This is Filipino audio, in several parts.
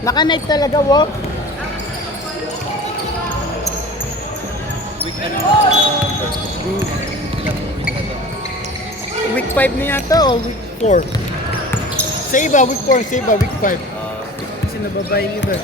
Naka-night talaga, wow. Week ano? Ilang week na to? Week 5 na yata o week 4? Sa iba, week 4. Sa iba, week 5. Kasi nababay yung iba.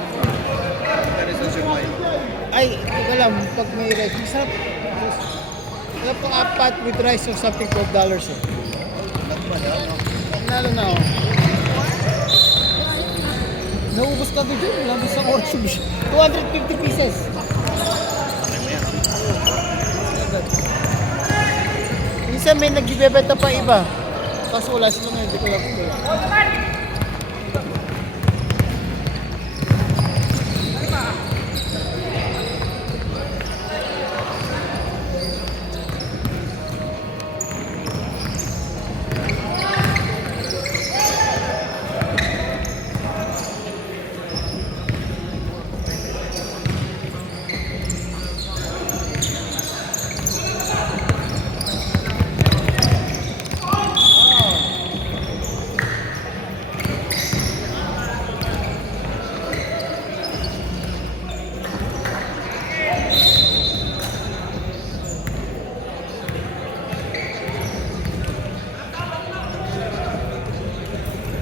Kaya sa Sumay. Ay, ito lang, pag may rice, masarap. Sarap pang apat with rice or something, $12 eh. Nalo na ako. Naubos ka dito, wala mo sa oras. 250 pieces. Minsan may nagbibebenta pa iba. Kaso wala sila ngayon, hindi ko lang kung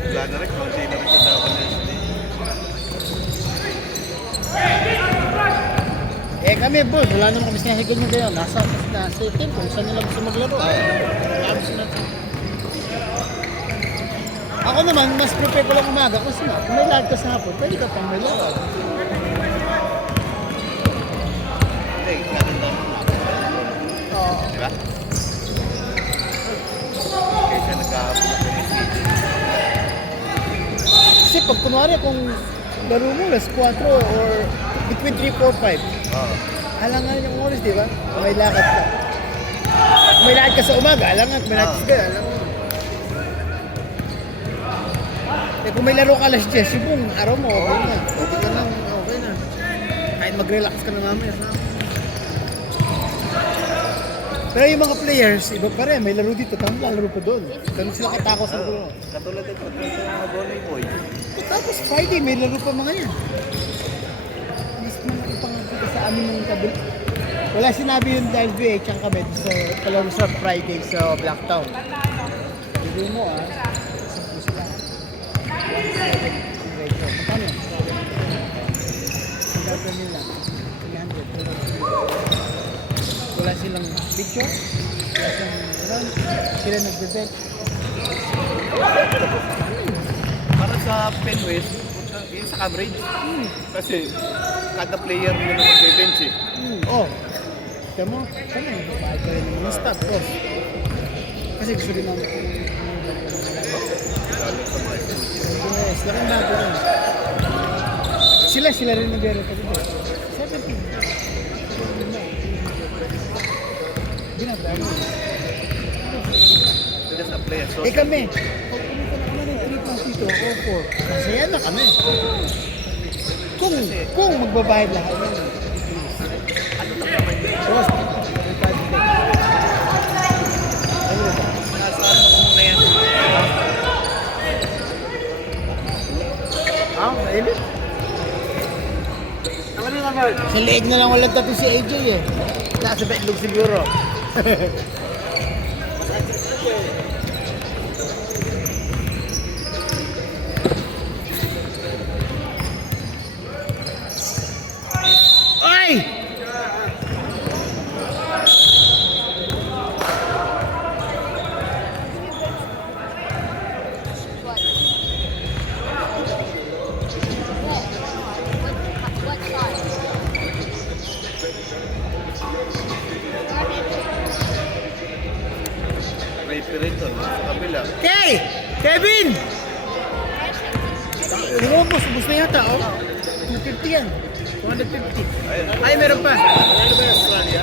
Wala na rin, konti na rin sa double Leslie. eh kami boss, wala naman kami sinahigan nyo kayo. Nasa team kung saan nila gusto maglaro. Wala kami sinahigan. Ako naman, mas prepare ko lang umaga kasi nga, kung may lag ka sa hapon, pwede ka pang may lag. Hindi, ganun lang. Oo. Diba? Kaysa nagkahapon ako ng speed. Kasi pag kunwari kung laro mo, alas 4 or between 3, 4, 5, Oo. alangan yung oras, di ba? Kung may lakad ka. Kung may lakad ka sa umaga, alangan. Kung may lakad ka, alangan. Eh kung may laro ka alas 10, yung araw mo, okay na. Okay ka lang, okay na. Kahit mag-relax ka na mamaya. Pero yung mga players, iba pa rin. May laro dito, tama lang laro pa doon. Ganun sila kitako sa laro. Katulad ng pagkakas ng mga volleyball. Tapos Friday, may laro pa mga yan. Mas mga ipangakita sa amin ng tabi. Wala sinabi yung LBA, tsaka kami sa palaro sa Friday sa Blacktown. Hindi mo isang puso lang. 1,700. Magkano? Ang gagawin nila, 300. Wala silang picture. Wala silang sila nag-present. Para sa Penwest, yung sa coverage. Kasi kada player mo na mag-bench eh. Oh. Tignan mo, kami, bakit ka rin naman yung stop, boss. Kasi gusto rin naman. Lalo sa mga studio. Yes, laking bago rin. Sila rin nag-ero pa dito. 17. Binabago. Just a player. So, Eh kami, pag pumunta na kami ng 3 pounds dito o 4, masaya na kami. Kung magbabayad lahat yun. ano lang naman yun? Boss, Nasa ano ko muna yan? mainit. Sa leeg na lang walang tattoo si AJ eh. Nasa betlog siguro. Ay! Referee to, sa kabila. Okay! Kevin! Lumabos, ubos na yata, oh. 250 yan. 250. Ayun. Ay, meron pa. Ano ba yung Australia?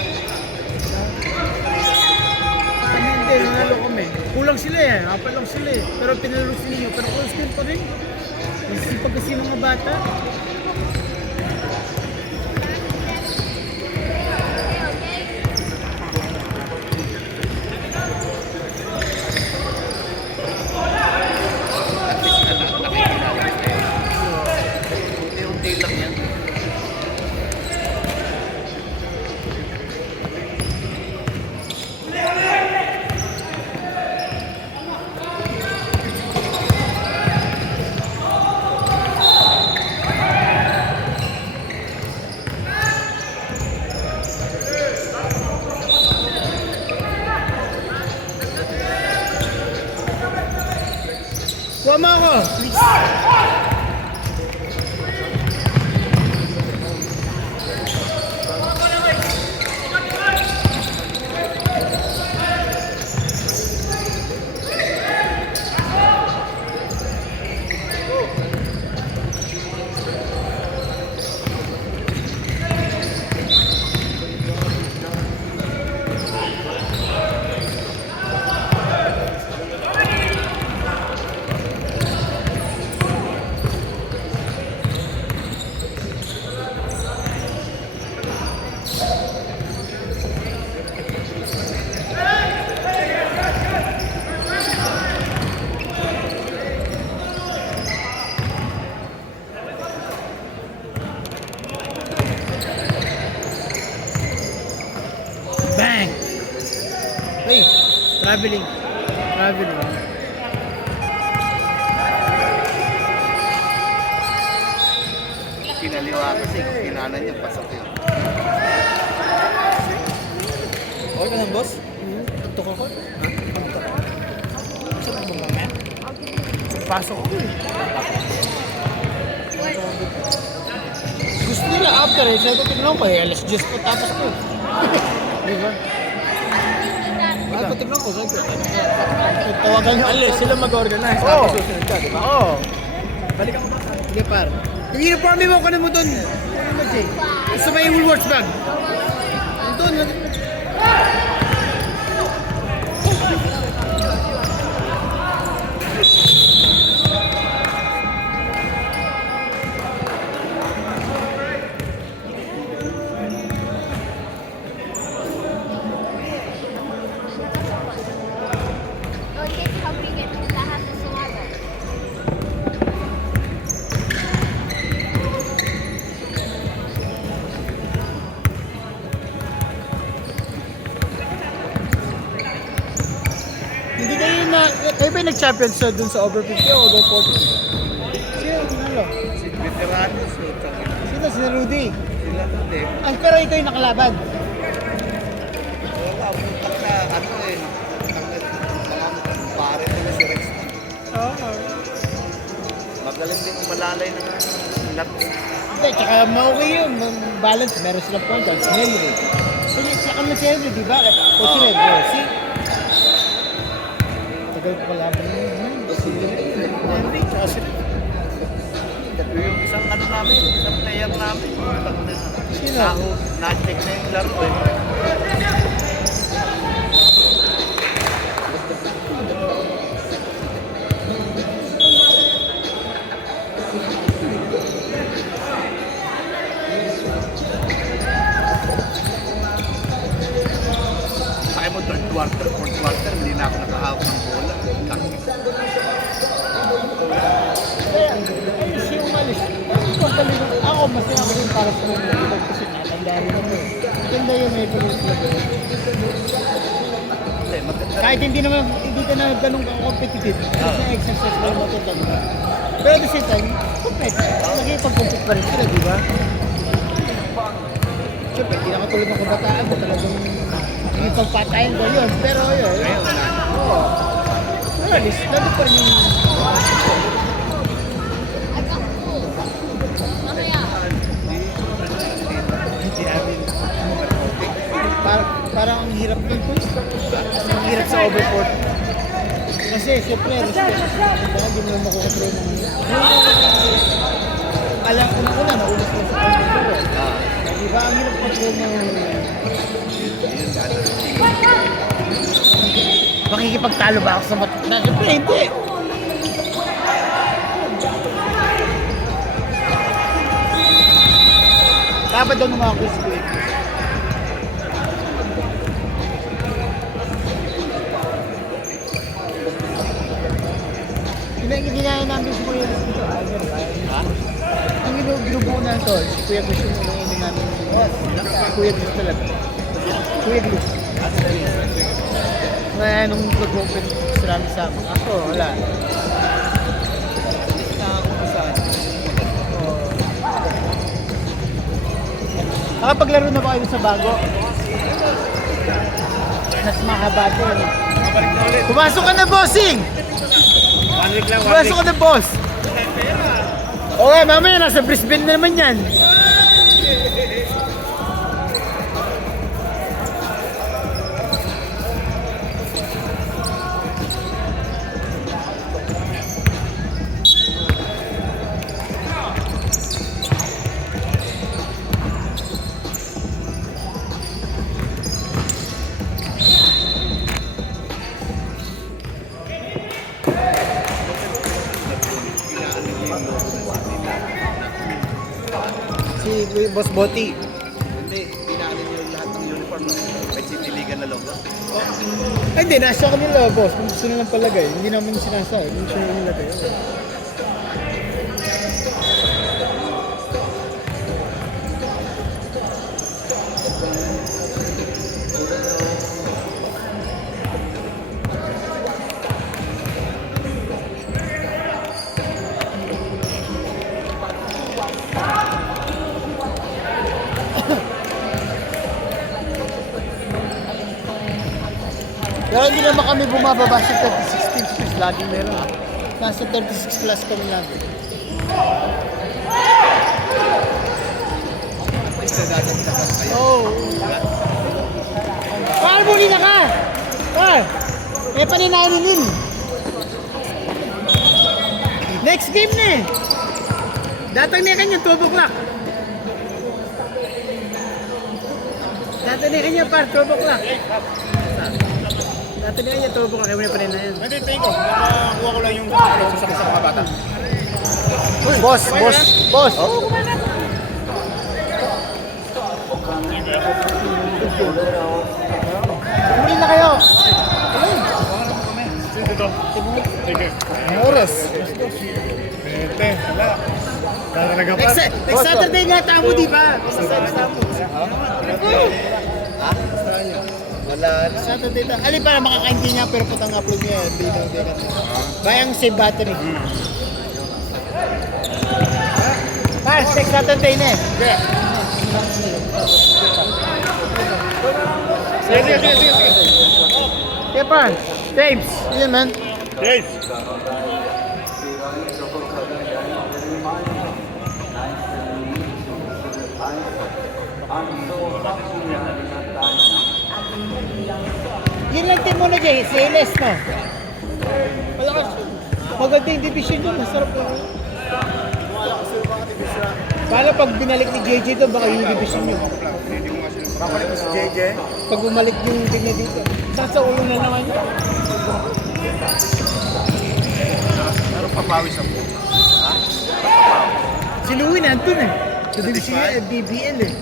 lang sila eh. Apat lang sila eh. Pero pinalaro si Nino. Pero close game pa rin. Masisipag kasi mga bata. At least nakikilala sila. Unti-unti lang yan. Kuha mo ako. Bang! Hey, traveling. Traveling. Kinaliwa kasi kung kinanan niya, pasok yun. Okay ka lang, boss? Tutok ako. Saan mo mamaya? Pasok ko eh. Gusto nila after eh. Sabi ko tignan ko eh. Alas 10 po tapos ko. Di ba? Ay, patignan ko. Sabi ko. Tawagan nyo. Alis, sila mag-organize. Tapos susunod ka, di ba? Oo. Balikan mo ba? Sige, par. Yung uniform mo, kunin mo doon. Ano mo, Jay? Sa may Woolworths bag. Doon. Don't get helping it lahat na sumama. Hindi kayo ba yung nag-champion sa dun sa over 50 o over 40? Sino nanalo? Si veteranos, Sino? Si Rudy. sila hindi. Ay, pero ikaw yung nakalaban. Wala, putak na, ano eh, mga pare nila si Rex. Oo. Magaling din umalalay ng laps. Hindi, tsaka okay yun. Balance, meron silang point guard. Si Henry. Siya kami si Henry, di ba? O si Red, si... Tagal ko kalaban yun. Si Henry, tsaka si Red. Yung isang ano namin, isang player namin. Sino? Na-check na yung laro eh. Kaya mo third quarter, fourth quarter, hindi na ako nakahawak ng bola. Kaya, ay, siya umalis. Ito, balikan. Ako, masaya ako rin para sa mga nagulog kasi natanda rin ako. Maganda yung may pagod na doon. Hindi, maganda. Kahit hindi ka na ganun competitive. Kasi exercise lang matutag mo. Pero at the same time, compete. Naging-compete pa rin sila, di ba? Siyempre, hindi nakatulog ng kabataan mo. Talagang hindi pagpatayan ko yun. Pero yun, Ngayon, wala na. oo. Wala, lalo pa rin yung... Mamaya. Hindi namin. Parang ang hirap din po. Ang hirap sa overcourt. Kasi siyempre, respect. Baka hindi mo na makukontrol ng alam ko na una, naulit ko sa overcourt. Di ba? Ang hirap control ng... Pakikita makikipagtalo ba ako sa matanda? Siyempre, hindi. Dapat daw mga Chris Kuya. Ginaya namin si Kuya Chris dito. Ha? Ang ginubuo na ito, si Kuya Chris yung inainin namin. Kuya Chris talaga. Kuya Chris. Kaya nung nag-open sila sa amin. Ako, wala. Nakapaglaro na ba kayo sa bago? Mas mahaba to. Pumasok ka na, bossing! 1 week lang, Pumasok ka na, boss! Okay, mamaya nasa Brisbane na naman yan. Si Boss Boti. Hindi, pinaanin nyo lahat ng uniform na. May City Liga na logo. Ay, hindi. Nasa kanila, boss. Kung gusto nilang palagay. Hindi namin sinasa. Kung gusto nilang nilagay. Pero hindi naman kami bumababa sa 36 plus. Laging meron. Nasa 36 plus kami lagi. Oo. Paano muli na ka? Par! May paninaninin. Next game na eh. Datang na kanya 12 o'clock. Datang na kanya par 12 o'clock. Dati na kanya 12 o'clock. Kaya mo pa rin na yan. Hindi, tingin ko. Nakakuha ko lang yung sa mga bata. Boss, boss, boss. Bumili na kayo. Ang oras. Pwede, wala. Talaga pa. Next Saturday nga tamo, di ba? Wala. Saturday na. Ali para makakainti niya pero putang upload niya. Hindi na, hindi na. Bayang save battery. Pars, next Saturday na eh. Sige. Yeah, Pars. James. Yeah, man. Yes. Yun lang team mo na, Jay. Si Eles, no? Malakas. Maganda yung division yun. Masarap lang. Paano pag binalik ni JJ doon, baka yung division yun. Papalit mo si JJ. Pag bumalik yung team niya dito. Sa ulo na naman yun. Meron papawis ang buka. Ha? Si Louie nandun eh. Sa division niya, BBL eh.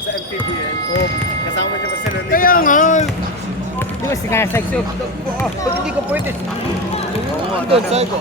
Sa MPBL. Oh. Kasama niya pa sila. Kaya nga. Di ba sinasag siya? Ba't hindi ko pwede? Doon, sabi ko.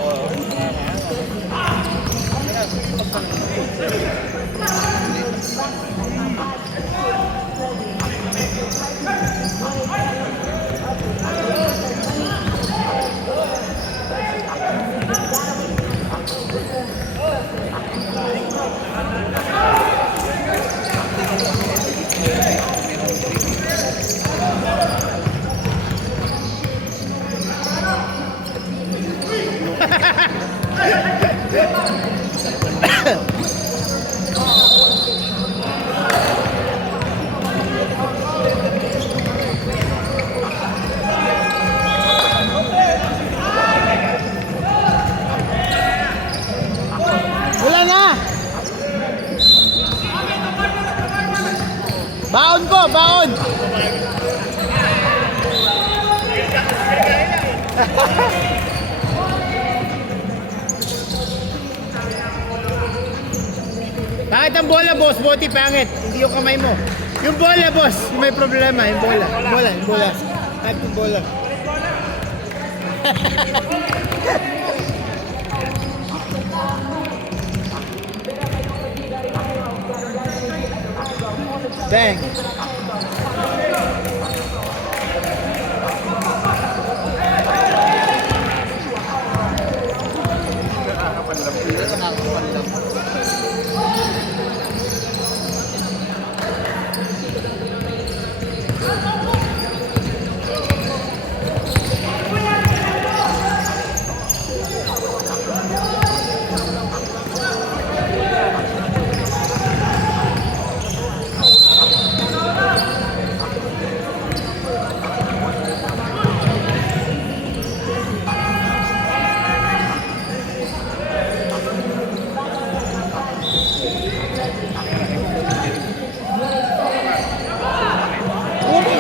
boss, boti pangit. Hindi yung kamay mo. Yung bola, boss. Yung may problema, yung bola. Yung bola. Type yung bola. Bang.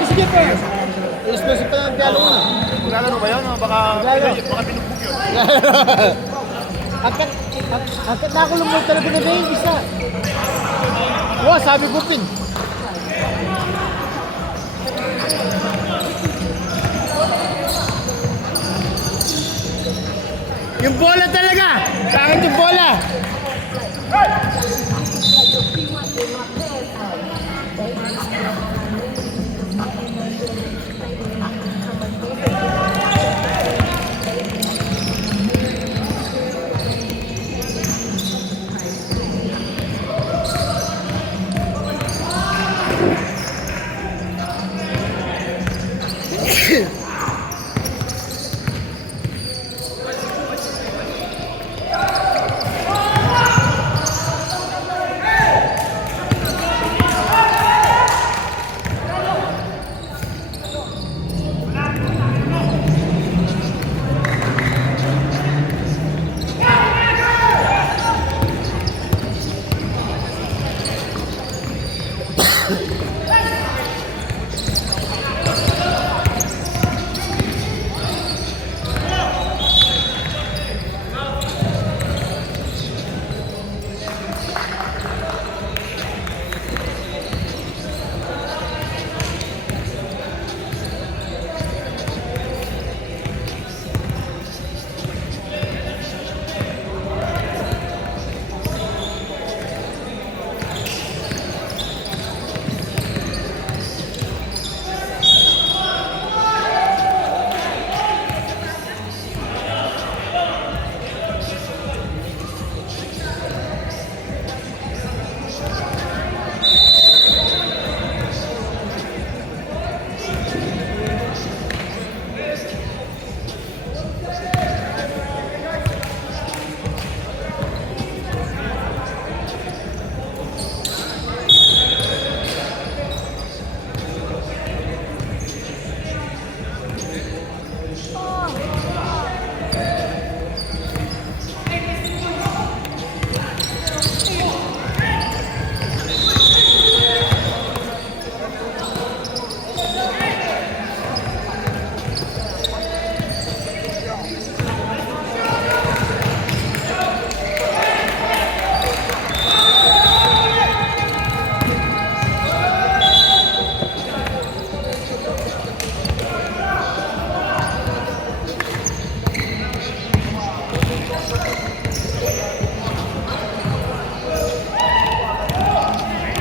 Sige pa. Exclusive pa ng piano na. Maglalaro ba yan? Baka Maglalaro. binugbog yun. Angkat na ako lumot talaga na ba yung isa. Wow, sabi ko pin. Yung bola talaga! Pangit yung bola!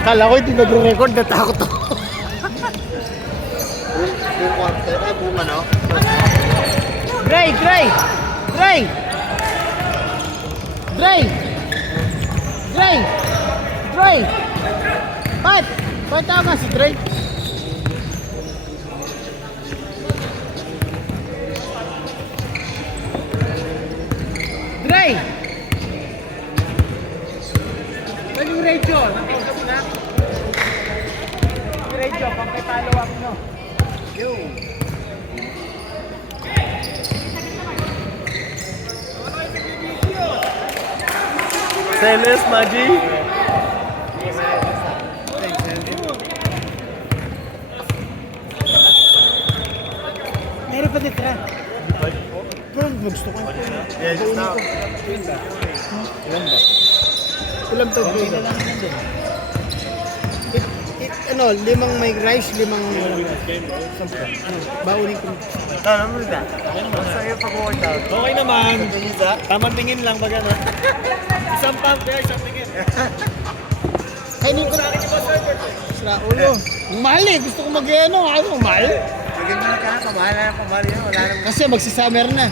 Kala ko hindi nagre-record, natakot ako. Yung quarter, bunga no? Dre! Ba't tama si Dre? Saan yung radio? Nakausap mo na? Yung radio, pang kay follow up no? Yung Celes, Maji. meron pa dito ha? Pero gusto ko. Yes, now. Ilan ba? Ilan to? ano, 5 may rice, 5 walang rice. Ano, baunin ko. Ano mo ba? Masaya pag-workout. Okay naman. Tamang tingin lang pag ano. Isang pump kaya isang tingin. Kainin ko. Sira ulo. Ang mahal eh. Gusto ko mag-ano. Ayaw, ang mahal. Bigyan mo na ka na, pamahal na pamahal yan. Wala naman. Kasi magsi-summer na.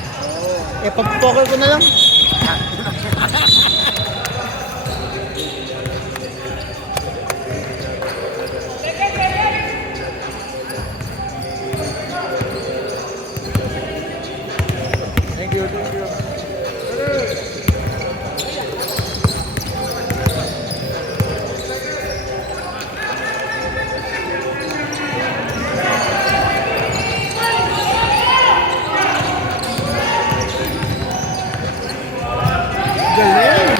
Eh, pag-poker ko na lang. Thank you, thank you. Galing.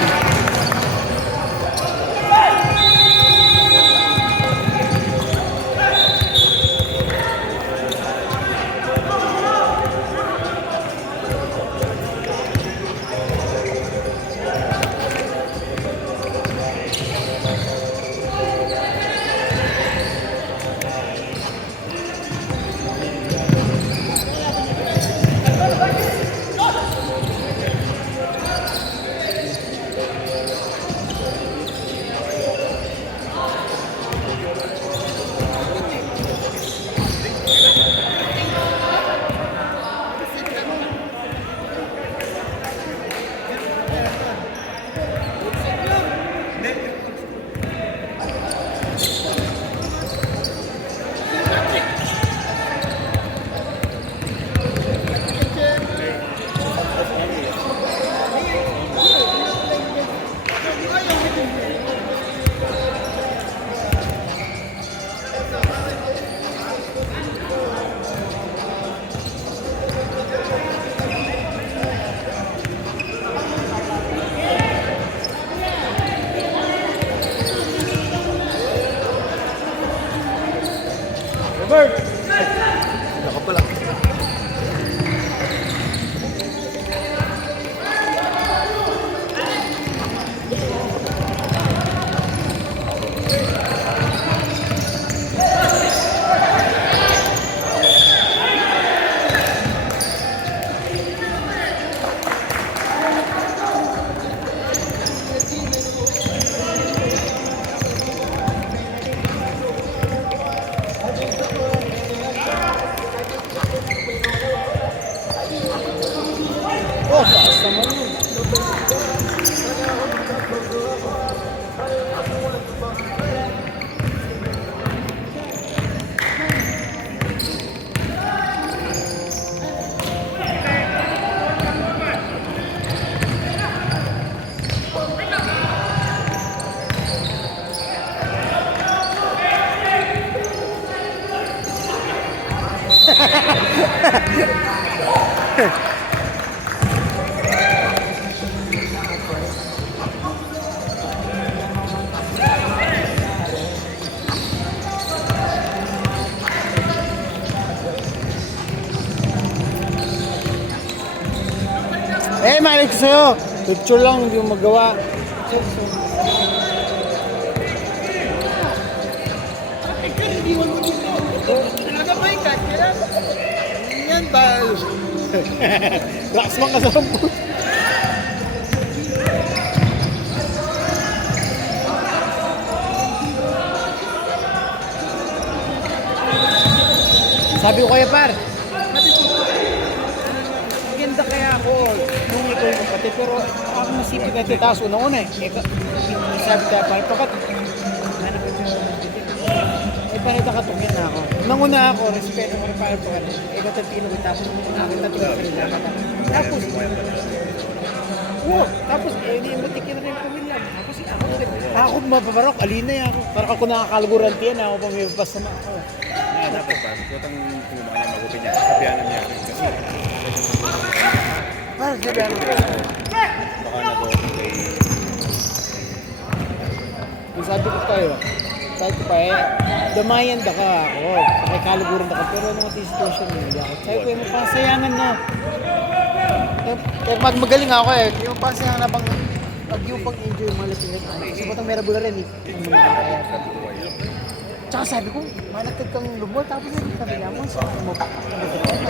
Robert! Ako pala. Oh, taas naman yun. Eh, malik ko sa'yo. Picture lang, hindi mo magawa. Yan ba? Lakas man ka sa sampu. Sabi ko kaya par, maganda kaya ako nung ikaw yung kapatid, pero ako nasipit na titaas unang-una eh. Sabi tayo par, pakat, eh parita ka tungin na ako. Nanguna ako, respeto ko rin para pakat. Ikaw tatino ko, tapos akin na tingin ka rin. Tapos, tapos hindi mo tikin rin ko William. Ako mapaparok, alina ako. Parang ako nakakalaguran tiyan, ako pamipas naman ako. Dapat ba? Kutang tulungan niya magupin niya. Sabihan niya. Kasi Parang sabi ano. baka nag-open kay... Kung sabi ko tayo, sabi ko pa damayan da ka ako. Pakikalaguran da ka. Pero ano yung situation mo? Sabi ko, yung pasayangan na. Pag magaling ako yung pasayangan na bang pag yung pang-enjoy yung mga lapinan. Kasi batang merabula rin eh. Ang mga kaya. Tsaka sabi ko, manatag kang lumol, tapos hindi kami naman. Sabi mo,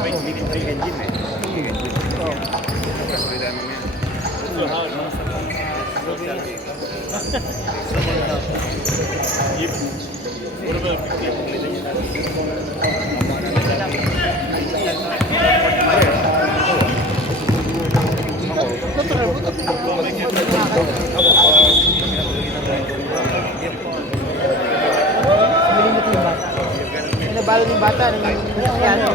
Engine eh. Oo. Kasi dami niya. Malimit yung bata. Nabalo yung bata, ano.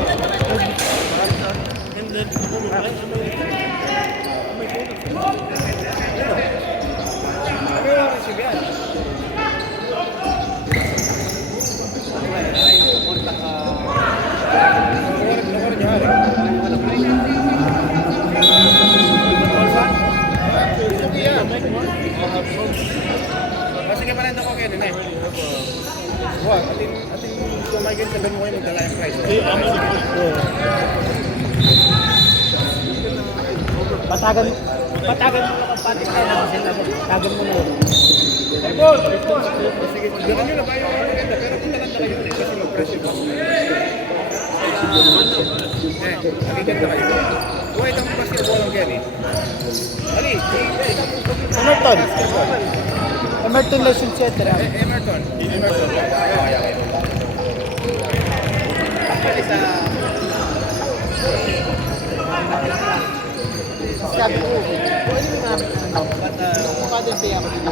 Kasi pa rin ako kayo din eh. Wah, ating kumain sa mo kayo magdala yung price. Patagan mo lang ang patik tayo na kasi patagan mo na yun. Sige, ganun yun na ba yung maganda, pero kung talanda kayo din kasi mag-presyo pa. Nakikita kayo. Kung itong basketball ang yan eh. Ali, Emerton. Emerton Lesson Center. Emerton. Kaya kayo. Actually sa... Sabi ko, pwede mo namin mukha din kaya ako dito.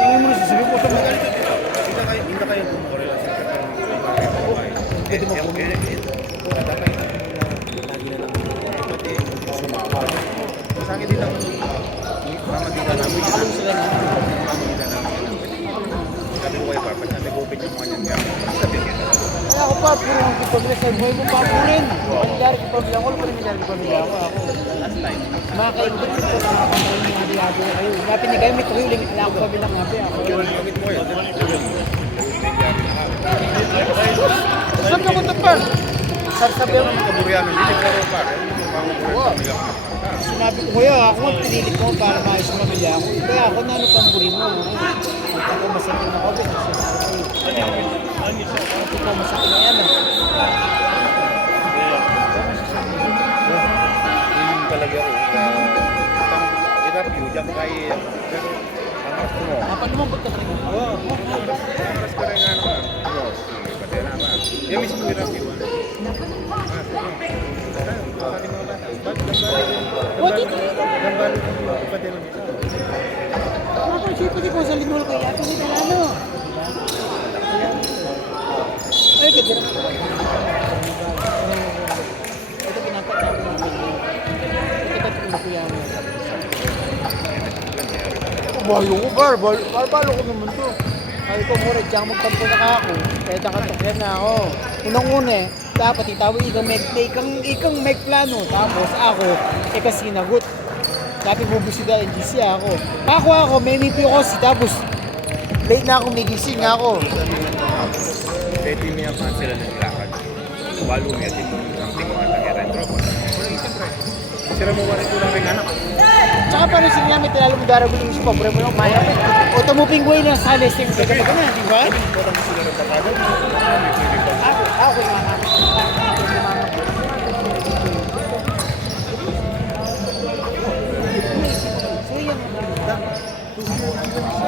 Tingin mo na sasabihin ko sa mga Hindi kayo kumukorelation sa pwede mo kumin. sa akin din ang mamagitan namin. Makalong sila na. Mamagitan namin. Sabi ko kayo, Papa, sabi ko, open yung mga niyan. Sabi ko, Kaya ako pa, puro ang kipamilya sa buhay mo pa po rin. Mangyari kipamilya ko, pala mangyari kipamilya ako. last time. Mga kaibigan ko, mga pamilya mga diyago na kayo. Mga pinigay mo ito, huling ala ko kami lang habi ako. Yung pagit mo yun. Saan ka punta pa? Saan sabi mo? Kaburiyan, hindi ko rin pa. Sinabi ko, kuya, ako ang pinilit ko para maayos ang pamilya ako. Kaya ako na ano pamburi mo. Ako masakit na COVID. Ako masakit na yan. Yung talaga ako. I-review, diyan kayo. Pero, ang harap ko mo. Paano mo ba't ka rin? Oo. Mas ko rin nga naman. Oo. Pati naman. Yung mismo i-review. Pwede ko sa linol ko yato ni Dalano. Ay, ganda na. Ito pinapatay ko namin. Ito pinakuya mo. Balo ko, balo ko naman to. Sabi ko, mura, diyan magtampo na ka ako. Kaya nakatukyan na ako. Unang-una dapat itawag ikang may plano. Tapos ako, sinagot. Dati bubusida ng GC ako. Ako, may NP ko si tapos late na ako, may gising ako. Pwede niya pa sila ng lakad. Walo niya din ang tingin at ang retro. Sira mo wala ko lang rin anak. Tsaka paano sinabi, tinalo mo daragulo mo sa pobre mo lang, maya mo. O tumuping buhay na sa listing ka na, di ba? Parang sila ng patagal. Ako yung mga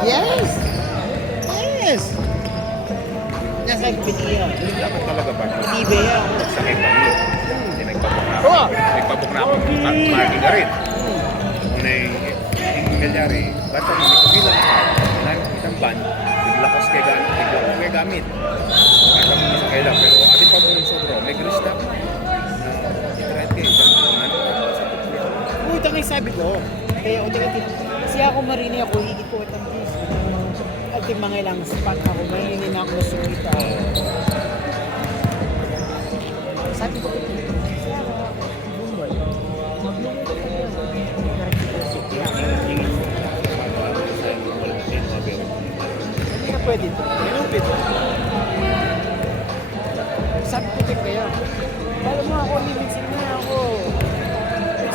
Yes! Yes! Nasa piniya. Dapat talaga ba? Ibe yan. Sakit pa niya. Hindi nagpapok na ako. Oo. Nagpapok na ako. Marking ka rin. Una yung nangyari, ba't ano, may kabilang ka, isang ban, bigla ko kay gamit. Kata mo sa kailang, pero ating pa mo rin sobro, may gris na. I-threat kayo, Uy, tangay sabi ko. Kaya kasi ako marini ako, higit ko at ang views. At yung mga ilang spot ako, marini na ako nasukita. Sabi ko, Bumbay. Hindi na pwede ito. Minupit. Sabi ko din kaya, alam mo ako, limisin na ako.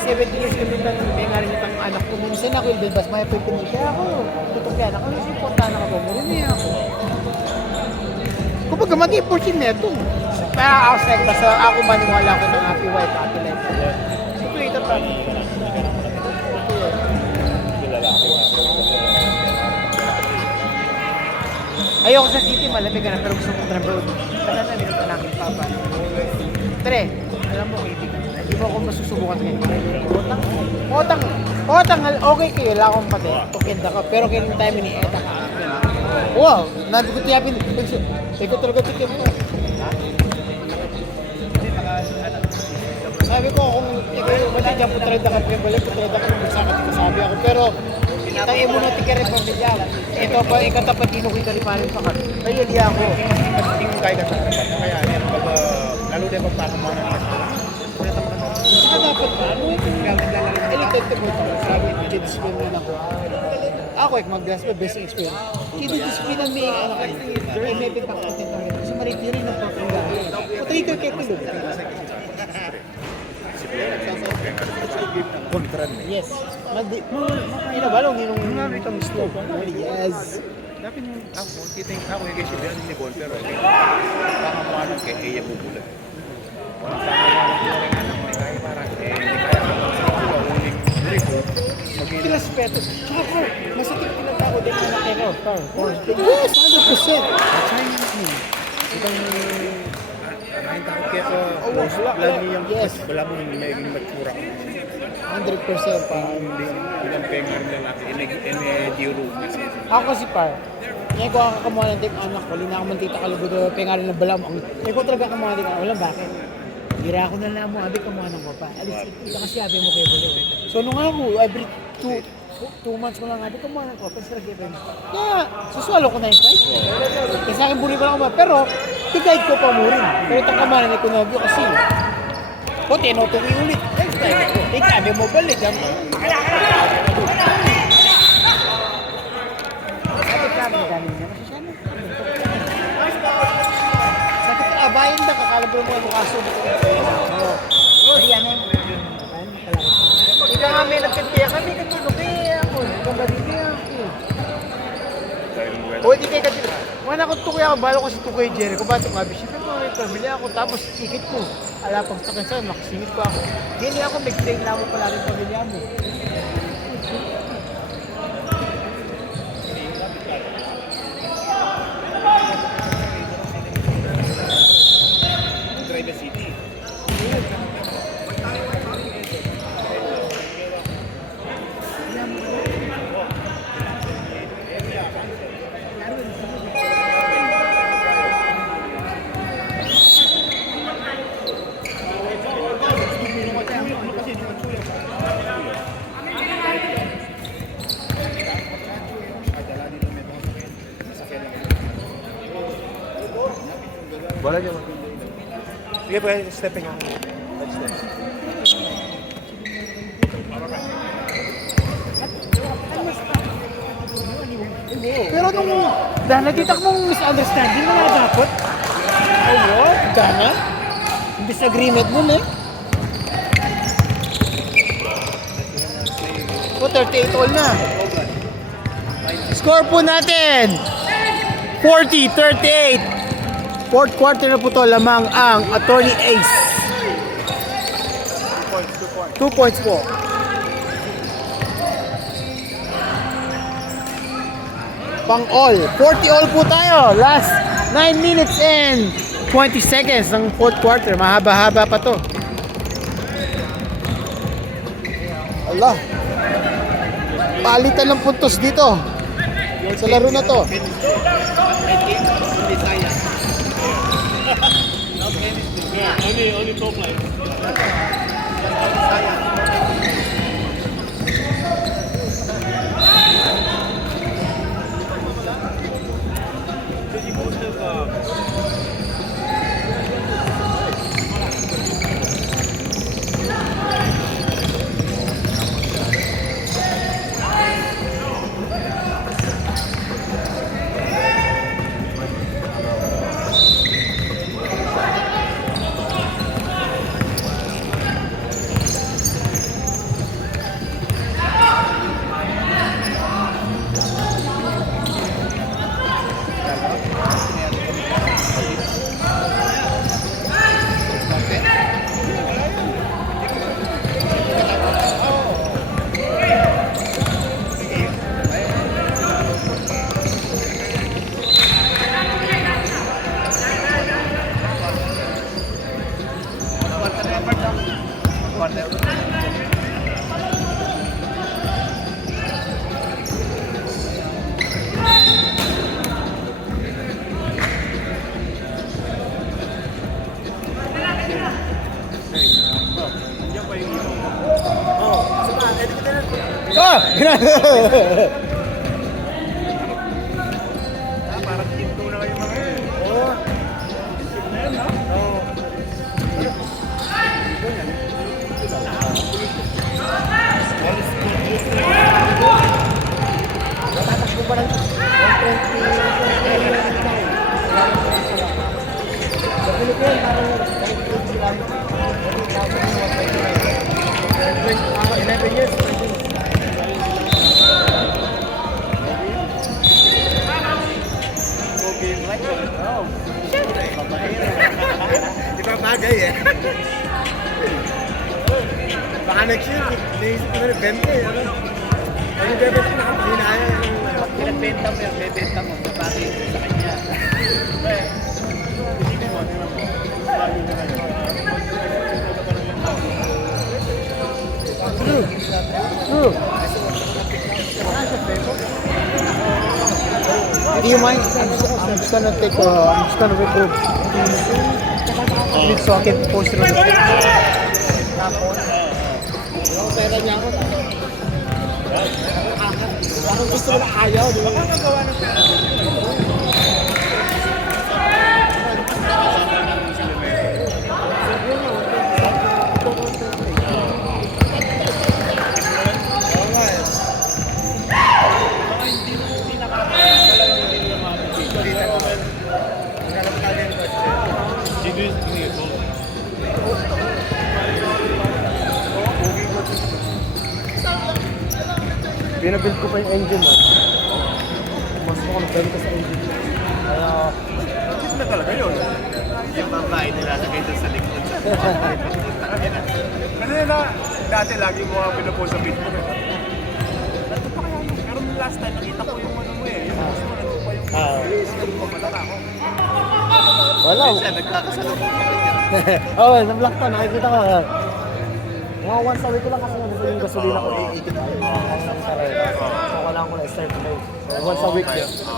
17 years kami na may nga rin itang anak ko. Minsan ako yung bilbas, may pipinil. Kaya ako, tutugyan ako. Kasi punta na ako, marumi ako. Kumbaga, mag-important na ito. Pero outside, basta ako maniwala ko ng happy wife, happy life. So, ito pa. Ayoko sa city, malamig ka na, pero gusto ko ng road. Sana na, minunta na aking papa. Tre, alam mo, kaibigan, hindi mo ako masusubukan ngayon. Otang, okay kayo, wala akong pati. Tukenda ka, pero kailang time ni Eta ka. Wow, nagkutiyapin. Ikaw talaga tikim mo. Sabi ko, kung ikaw wala dyan, putreda ka, putreda ka, magsakit ka, sabi ako. Pero, tayo mo na tika rin pamilya. Ito pa, ikatapat tinukay ka rin pa rin pa ka. Kaya di ako. Hindi ko kaya ka sa dapat. Kaya, lalo din pagpapamaw ng mas. Saka dapat ba? Ano ito? Elected mo ito. Sabi, kidiscipline mo na ako. Ako, mag-glass mo, best experience. Kidiscipline ang may anak ko. Pero may pagpakatin ito. Kasi maritirin ng pagpapila. Patay ka kaya pilog. Kontran eh. Yes. Inabalong ninong itong slow. Yes. Dapat yung ako, titing ako yung kasi bilang ni Bon, pero pangamuanan kay Eya Bubulat. Kung pangamuanan ko rin anak mo, kaya parang hindi kaya ako uling dribble. Respeto. Tsaka ko, masakit pinatako din ang anak ko. Yes, 100%. Itong main takot kaya ko, wala. Yes. wala mo hindi magiging matura. 100% pa. Ilang pengar na natin, in-diro kasi. Ako kasi par, ngayon ko kakamuha ng ting anak ko, lina ako man tita kalugod o pengalan ng balam. Ngayon ko talaga kamuha ng ting anak, walang bakit. Hira ako na lang mo, abi kamuha ng papa. Alis, ito kasi abi mo kayo bulo. So nung ako, every 2 months ko lang abi kamuha ng papa, sa given. Kaya, suswalo ko na yung price. Kaya sa akin buli ko lang ako, pero tigayad ko pa mo rin. Pero itang kamuha ng ekonobyo kasi, o, tinutuloy ulit. Next time, ikabi mo balik. Sakit abayan ba kakalabro mo ang kaso mo ayan na ikaw nga may nagkatiya kami kaya ako ikaw ba din ako o di kayo katiya wala ko tukoy ako balo ko si tukoy Jerry ko ba ito nga siyempre ko may pamilya ako tapos sikit ko ala pag sa kansan makasingit ko ako hindi ako mag-train na mo pala rin pamilya mo Drive City. Bola niyo. Sige po, stepin niyo. pero nung dahil nakita ko mong misunderstanding mo na dapat ayo, dana disagreement mo na o 38 all na score po natin 40-38 fourth quarter na po to lamang ang Attorney Ace 2 points po pang all 40 all po tayo last 9 minutes and 20 seconds ng fourth quarter mahaba-haba pa to Allah palitan ng puntos dito sa laro na to Only top line. Parang tinto na kayo mga yun. Oo. Oo. Natatakbo pa ng 120. Sa Pilipinas, parang 11 years. Di ba bagay eh? Baka next year, naisip ko na rin, 20 ano? Ano yung bebenta na hinaya? Pinagbenta mo yan, bebenta mo, babaki sa kanya. True. Do you mind? I'm just gonna take, I'm just gonna record this so I can post it on the TikTok. Tapos, yung pera niya ako, parang gusto ko na ayaw, di ba? Binabuild ko pa yung engine mo. Mas ako nagbenta sa engine. Kaya, Bakit na talaga yun? Yung babae nila lagay doon sa likod. Kasi na, dati lagi mo nga pinupost sa Facebook eh. Nandun pa kaya yun? Pero nung last time, nakita ko yung ano mo eh. Yung post mo, nandun pa yung pumalala ako. wala. Minsan nagkakasalubong kami niya. Oo, sa Black Town, nakikita ko. Mga once a week ko lang kasi nandito yung gasolina ko. Iikot tayo. So, kailangan ko na start today. So, once a week,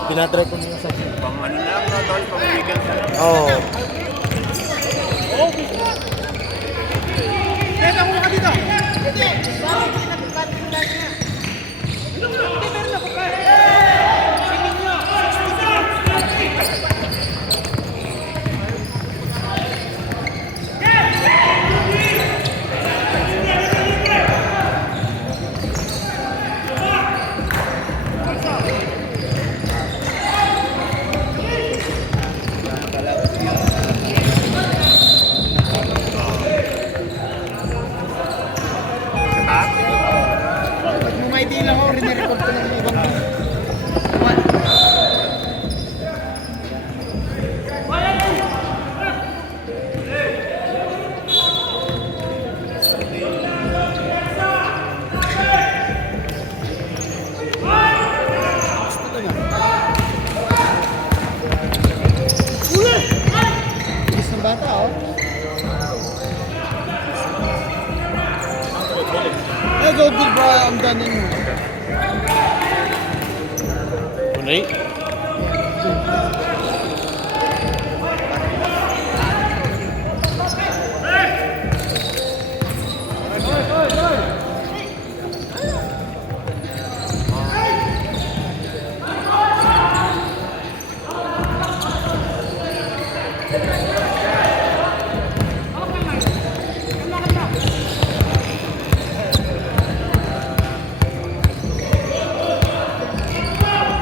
pinatry ko nila sa gym. Pang ano na lang, tol, pang weekend na lang. Oo. Sa taas? Pag yung idea lang ako, rin-record ko lang yung ibang bilis ng bata, oh. Hey, go good, bro. I'm done in. Unay?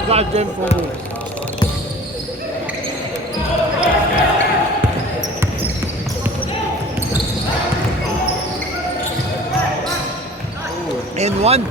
Goddamn fool. And one.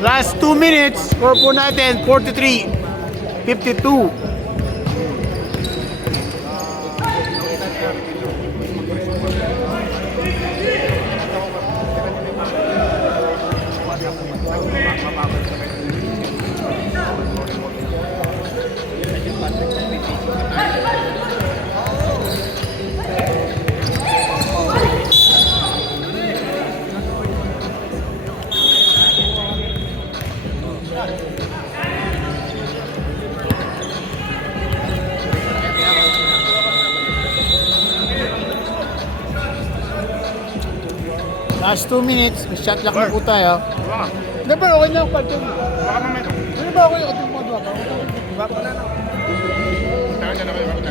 Last 2 minutes. Score po natin 43-52. Last 2 minutes, may shot lock na po tayo. Hindi ba, okay na ang pag-tung. Baka mamaya. Ano ba, okay na itong mga ba? Baka na. Taka na kayo, baka na.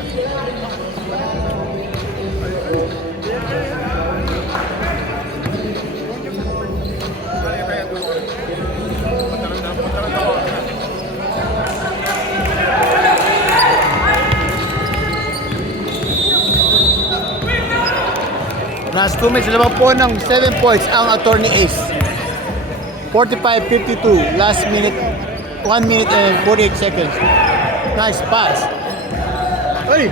Last 2 minutes, lamang po ng 7 points ang Attorney Ace. 45-52, last minute, 1 minute and 48 seconds. Nice pass. Ay!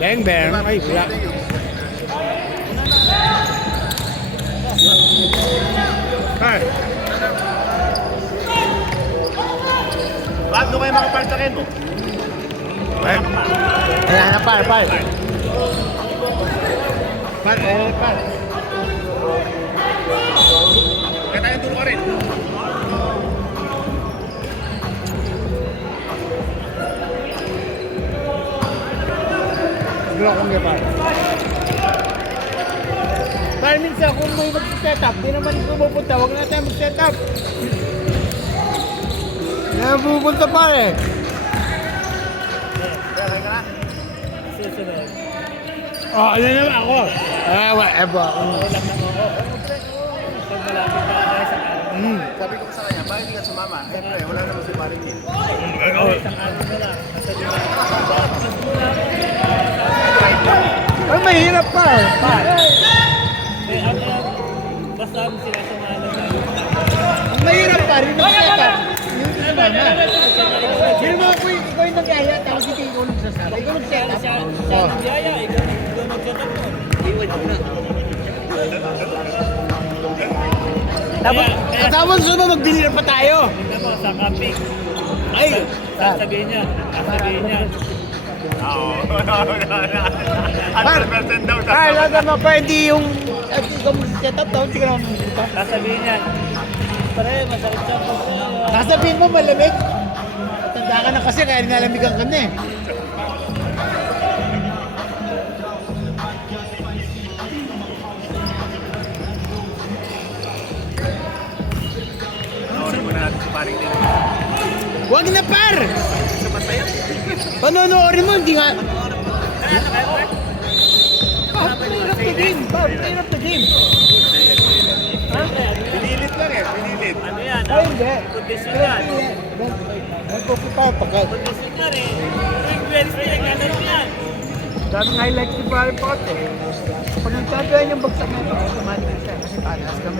Bang bang. Ay, wala. Ay! Bakit doon kayo makapalsakin mo? Ay! Ayan na, par. Par, par. Kaya tayo tulo ka rin. Siguro akong may par. Par, minsan kung may mag-set up, di naman pumupunta. Huwag na tayo mag-set up. Hindi na pupunta par eh. Oh, ano naman ako? Whatever. Sabi ko sa kanya, bakit hindi ka sumama? Siyempre, wala naman si Marilyn. Ay, mahirap pa eh. Par. Basta sila sumali. Ang mahirap pa rin mag-set up. Yung sumama. Hindi mo ako ikaw yung nag-aya, tapos hindi ikaw nagsasabi. Ikaw nag-set up. Siya Oh. nagyaya, ikaw nagsatak mo. Tapos sunod, magbili na pa tayo. Tignan mo, sa camping. Ay! Sasabihin niya. Oo. 100% daw sa Ay, laga mo pa, hindi yung... Ikaw mag-set up, tapos hindi ka naman mag-set up. Sasabihin niya. Pare, masakit siya po. Sasabihin mo malamig. Tanda ka na kasi kaya nalamigan ka na eh. Panoorin mo na natin si Marilyn. Huwag na par! Panonoodin mo, hindi nga... Play of the game, Bob. Play of the game. Pinilit lang eh, pinilit. Ano yan? Ay, hindi. Kondisyon yan. Nagpupunta ako pagka. Kondisyon yan eh. Wednesday, nagkanan mo yan. Daming highlight si Barry Potter. Pag nagtatayan yung bagsak na ito, automatic siya. Kasi panas kami.